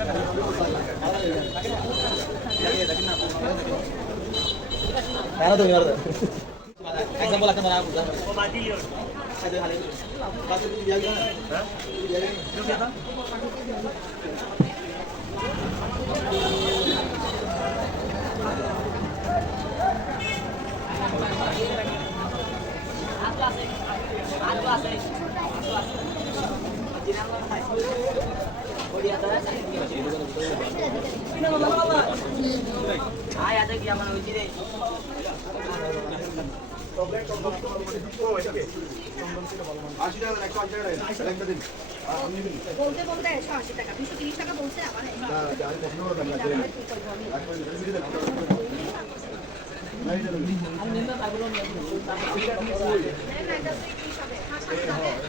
Ano tuh gimana tuh? Example akan mana aku? Ada hal itu. Pasti dia gimana? Hah? Dia gimana? বলতে বলতে 180 টাকা 230 টাকা বলছে আমার